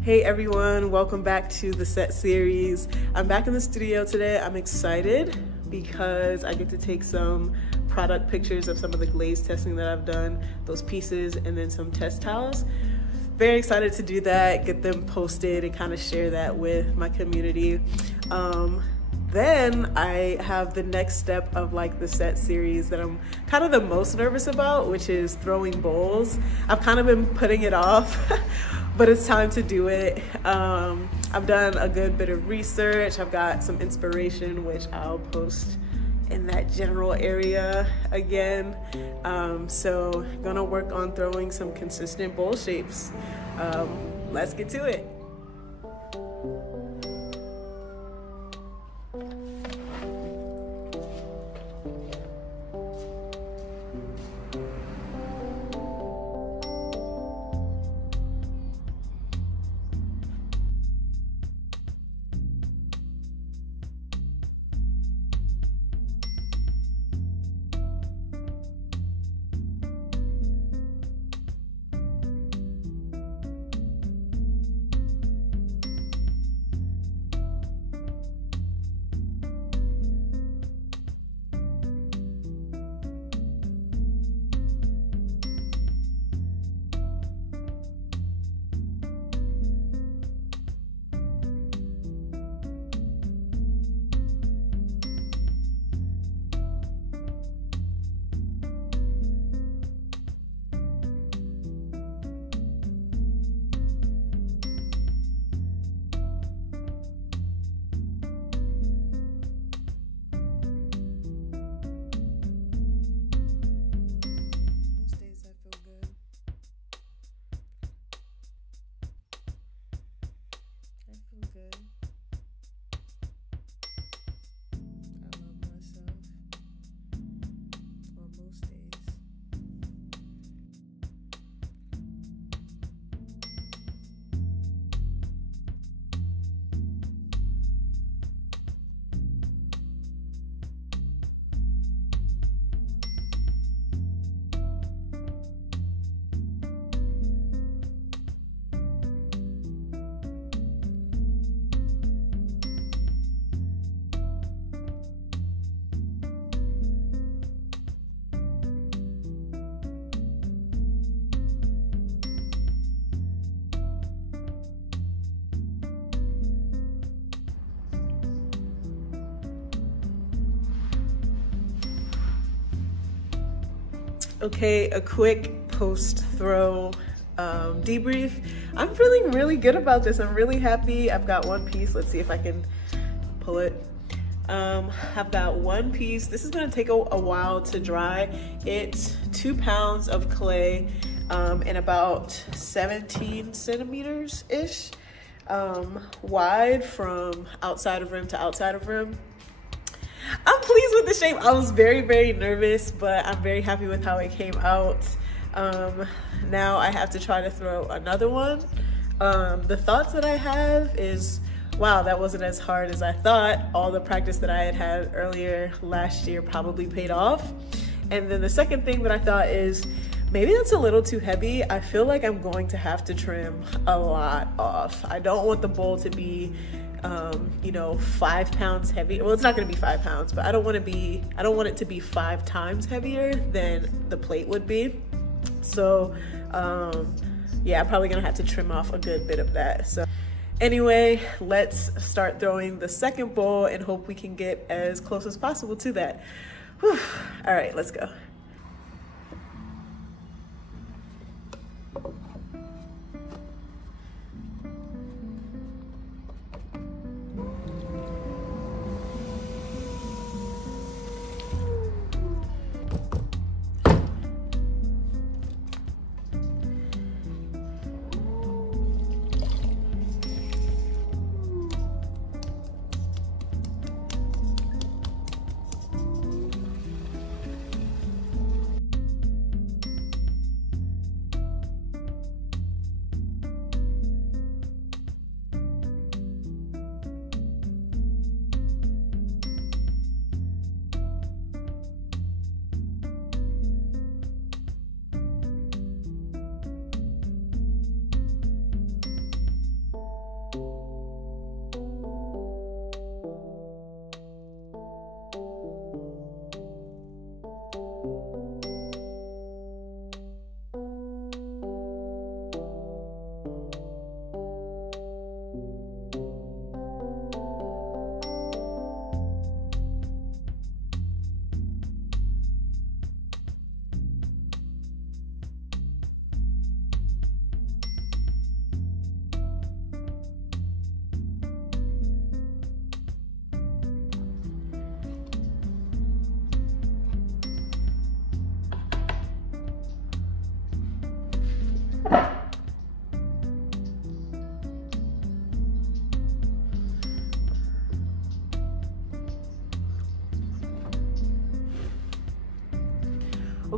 Hey everyone, welcome back to the set series. I'm back in the studio today. I'm excited because I get to take some product pictures of some of the glaze testing that I've done, those pieces, and then some test towels. Very excited to do that, get them posted and kind of share that with my community. Then I have the next step of like the set series that I'm kind of the most nervous about, which is throwing bowls. I've kind of been putting it off, but it's time to do it. I've done a good bit of research. I've got some inspiration, which I'll post in that general area again. So gonna work on throwing some consistent bowl shapes. Let's get to it. Okay, a quick post-throw debrief. I'm feeling really good about this. I'm really happy. I've got one piece. Let's see if I can pull it. I've got one piece. This is gonna take a while to dry. It's 2 pounds of clay and about 17 centimeters-ish wide from outside of rim to outside of rim. I'm pleased with the shape. I was very, very nervous, but I'm very happy with how it came out. Now I have to try to throw another one. The thoughts that I have is, wow, that wasn't as hard as I thought. All the practice that I had earlier last year probably paid off. And then the second thing that I thought is, maybe that's a little too heavy. I feel like I'm going to have to trim a lot off. I don't want the bowl to be you know, 5 pounds heavy. Well, it's not gonna be 5 pounds, but I don't want it to be 5 times heavier than the plate would be. So yeah, I'm probably gonna have to trim off a good bit of that. So anyway, let's start throwing the second bowl and hope we can get as close as possible to that. Whew. All right, let's go.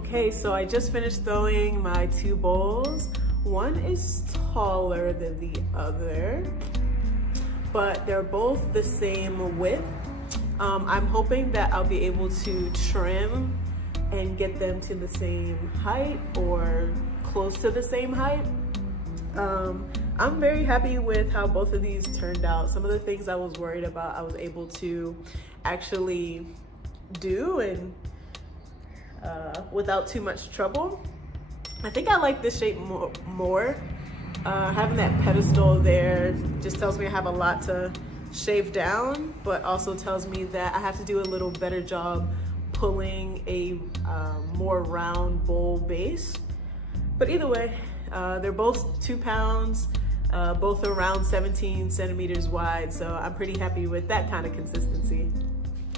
Okay, so I just finished throwing my 2 bowls. One is taller than the other, but they're both the same width. I'm hoping that I'll be able to trim and get them to the same height or close to the same height. I'm very happy with how both of these turned out. Some of the things I was worried about, I was able to actually do and without too much trouble. I think I like this shape more. Having that pedestal there just tells me I have a lot to shave down, but also tells me that I have to do a little better job pulling a more round bowl base. But either way, they're both 2 pounds, both around 17 centimeters wide, so I'm pretty happy with that kind of consistency.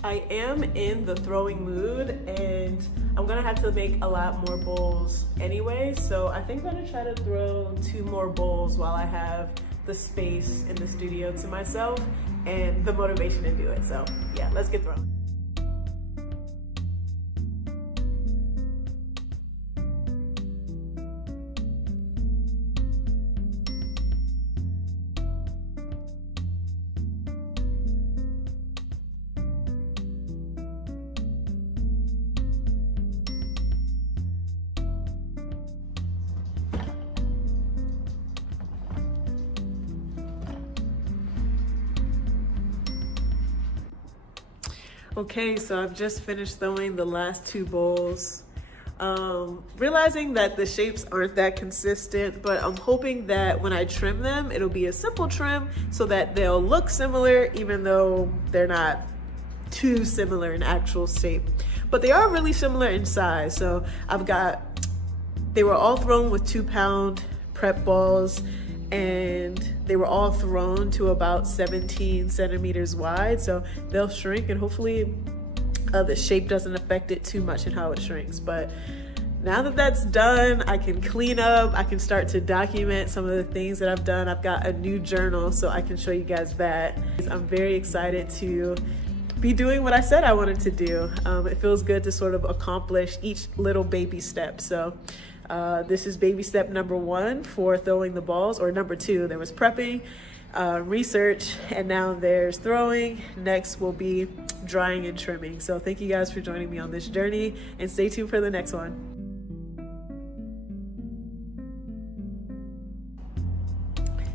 I am in the throwing mood, and I'm gonna have to make a lot more bowls anyway, so I think I'm gonna try to throw 2 more bowls while I have the space in the studio to myself and the motivation to do it. So yeah, let's get throwing. Okay, so I've just finished throwing the last 2 bowls. Realizing that the shapes aren't that consistent, but I'm hoping that when I trim them, it'll be a simple trim so that they'll look similar even though they're not too similar in actual shape. But they are really similar in size. So they were all thrown with 2-pound prep balls, and they were all thrown to about 17 centimeters wide. So they'll shrink, and hopefully the shape doesn't affect it too much in how it shrinks. But now that that's done, I can clean up, I can start to document some of the things that I've done. I've got a new journal, so I can show you guys that. I'm very excited to be doing what I said I wanted to do. It feels good to sort of accomplish each little baby step. So this is baby step number 1 for throwing the balls, or number 2. There was prepping, research, and now there's throwing. Next will be drying and trimming. So thank you guys for joining me on this journey, and stay tuned for the next one.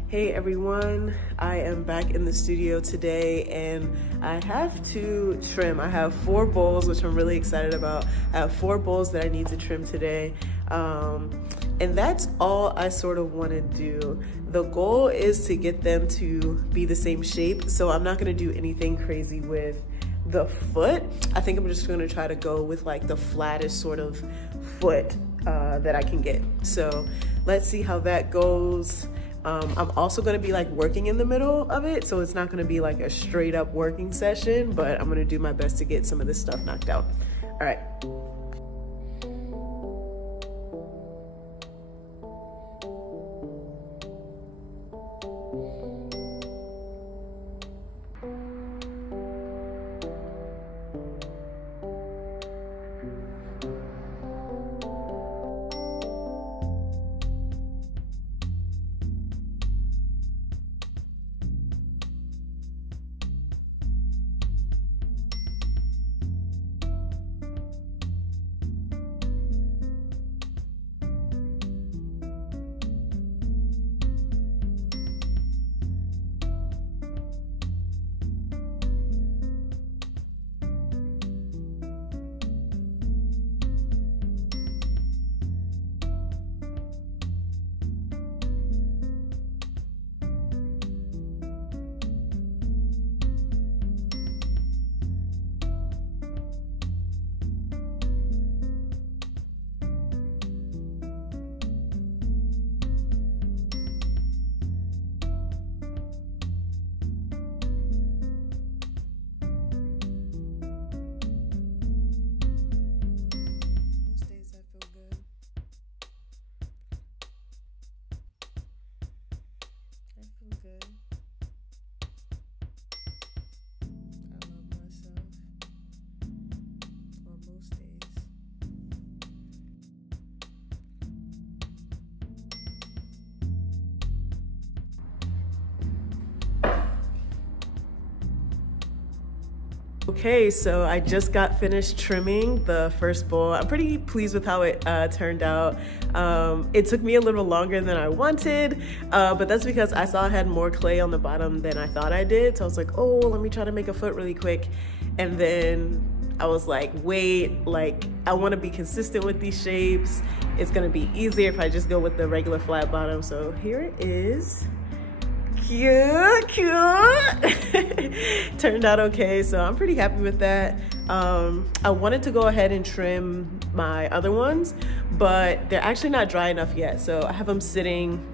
Hey everyone, I am back in the studio today, and I have to trim. I have 4 bowls, which I'm really excited about. I have 4 bowls that I need to trim today. And that's all I sort of want to do. The goal is to get them to be the same shape, so I'm not going to do anything crazy with the foot. I think I'm just going to try to go with like the flattest sort of foot that I can get. So let's see how that goes. I'm also going to be like working in the middle of it, so it's not going to be like a straight up working session, but I'm going to do my best to get some of this stuff knocked out. All right. Okay, so I just got finished trimming the first bowl. I'm pretty pleased with how it turned out. It took me a little longer than I wanted, but that's because I saw I had more clay on the bottom than I thought I did. So I was like, oh, let me try to make a foot really quick. And then I was like, wait, like I want to be consistent with these shapes. It's gonna be easier if I just go with the regular flat bottom. So here it is. Cute. Turned out okay, so I'm pretty happy with that. I wanted to go ahead and trim my other ones, but they're actually not dry enough yet. So I have them sitting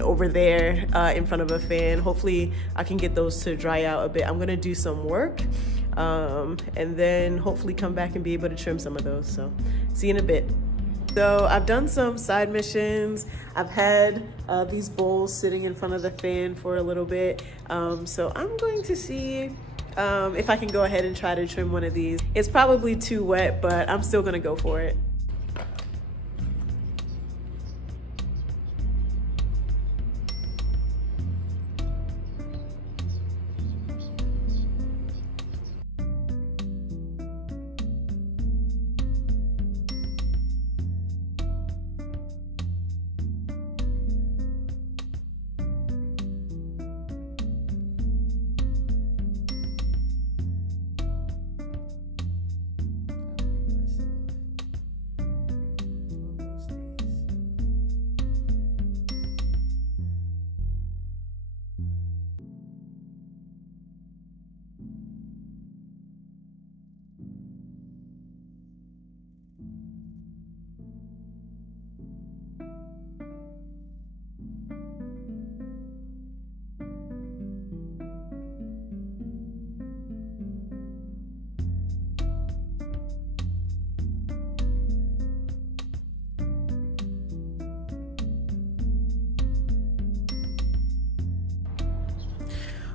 over there in front of a fan. Hopefully I can get those to dry out a bit. I'm gonna do some work and then hopefully come back and be able to trim some of those. So see you in a bit. So I've done some side missions. I've had these bowls sitting in front of the fan for a little bit. So I'm going to see if I can go ahead and try to trim one of these. It's probably too wet, but I'm still gonna go for it.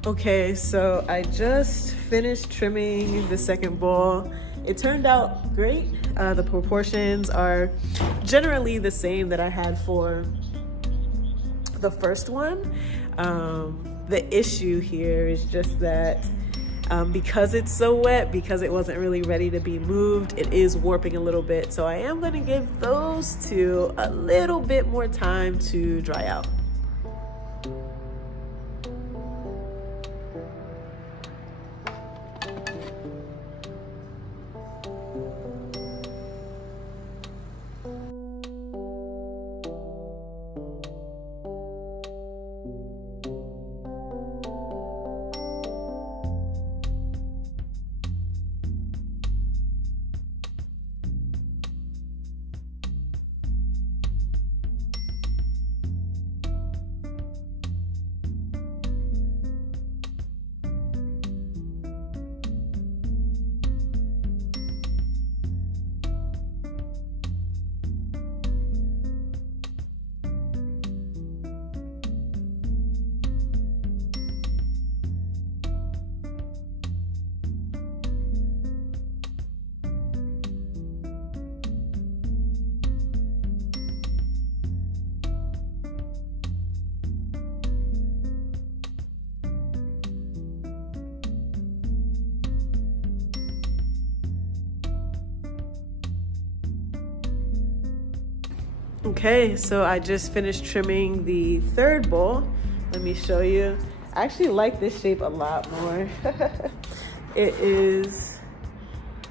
Okay, so I just finished trimming the second bowl. It turned out great. The proportions are generally the same that I had for the first one. The issue here is just that because it's so wet, because it wasn't really ready to be moved, it is warping a little bit. So I am gonna give those two a little bit more time to dry out. Okay, so I just finished trimming the third bowl. Let me show you. I actually like this shape a lot more. It is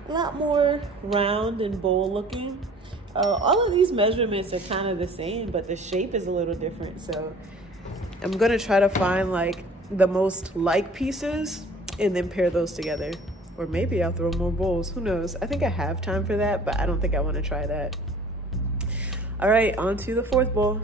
a lot more round and bowl looking. All of these measurements are kind of the same, but the shape is a little different. So I'm gonna try to find like the most like pieces and then pair those together. Or maybe I'll throw more bowls, who knows? I think I have time for that, but I don't think I wanna try that. All right, on to the fourth bowl.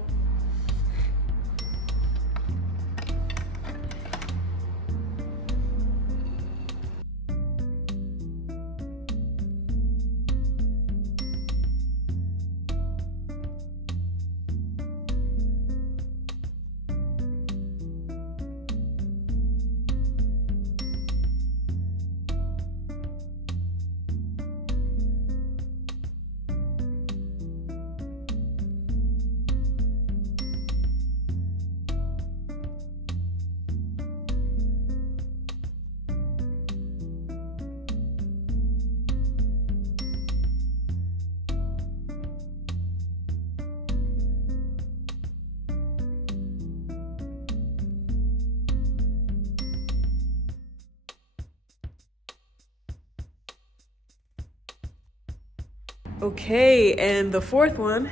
Okay, and the fourth one,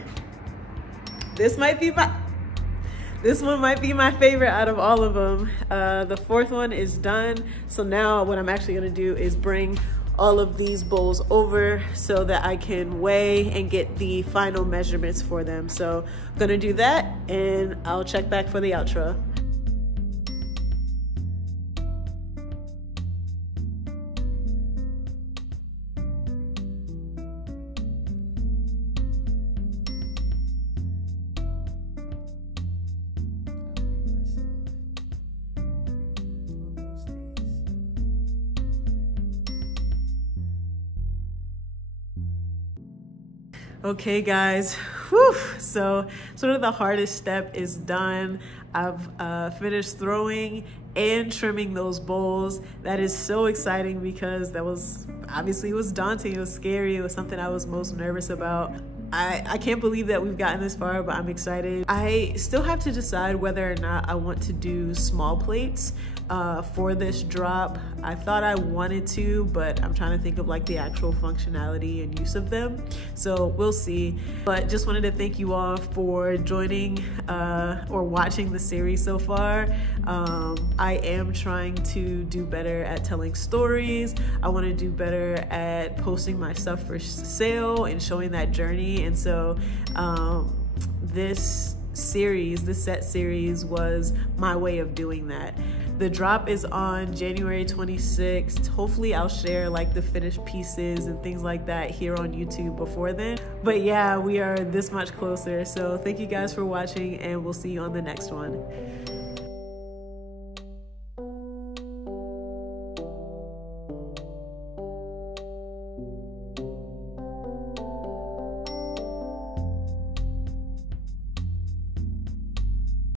this one might be my favorite out of all of them. The fourth one is done. So now what I'm actually gonna do is bring all of these bowls over so that I can weigh and get the final measurements for them. So I'm gonna do that and I'll check back for the outro. Okay guys, whew. So sort of the hardest step is done. I've finished throwing and trimming those bowls. That is so exciting because that was, obviously it was daunting, it was scary, it was something I was most nervous about. I can't believe that we've gotten this far, but I'm excited. I still have to decide whether or not I want to do small plates for this drop. I thought I wanted to, but I'm trying to think of like the actual functionality and use of them. So we'll see. But just wanted to thank you all for joining or watching the series so far. I am trying to do better at telling stories. I want to do better at posting my stuff for sale and showing that journey. And so this set series was my way of doing that. The drop is on January 26th. Hopefully I'll share like the finished pieces and things like that here on YouTube before then. But yeah, we are this much closer. So thank you guys for watching and we'll see you on the next one.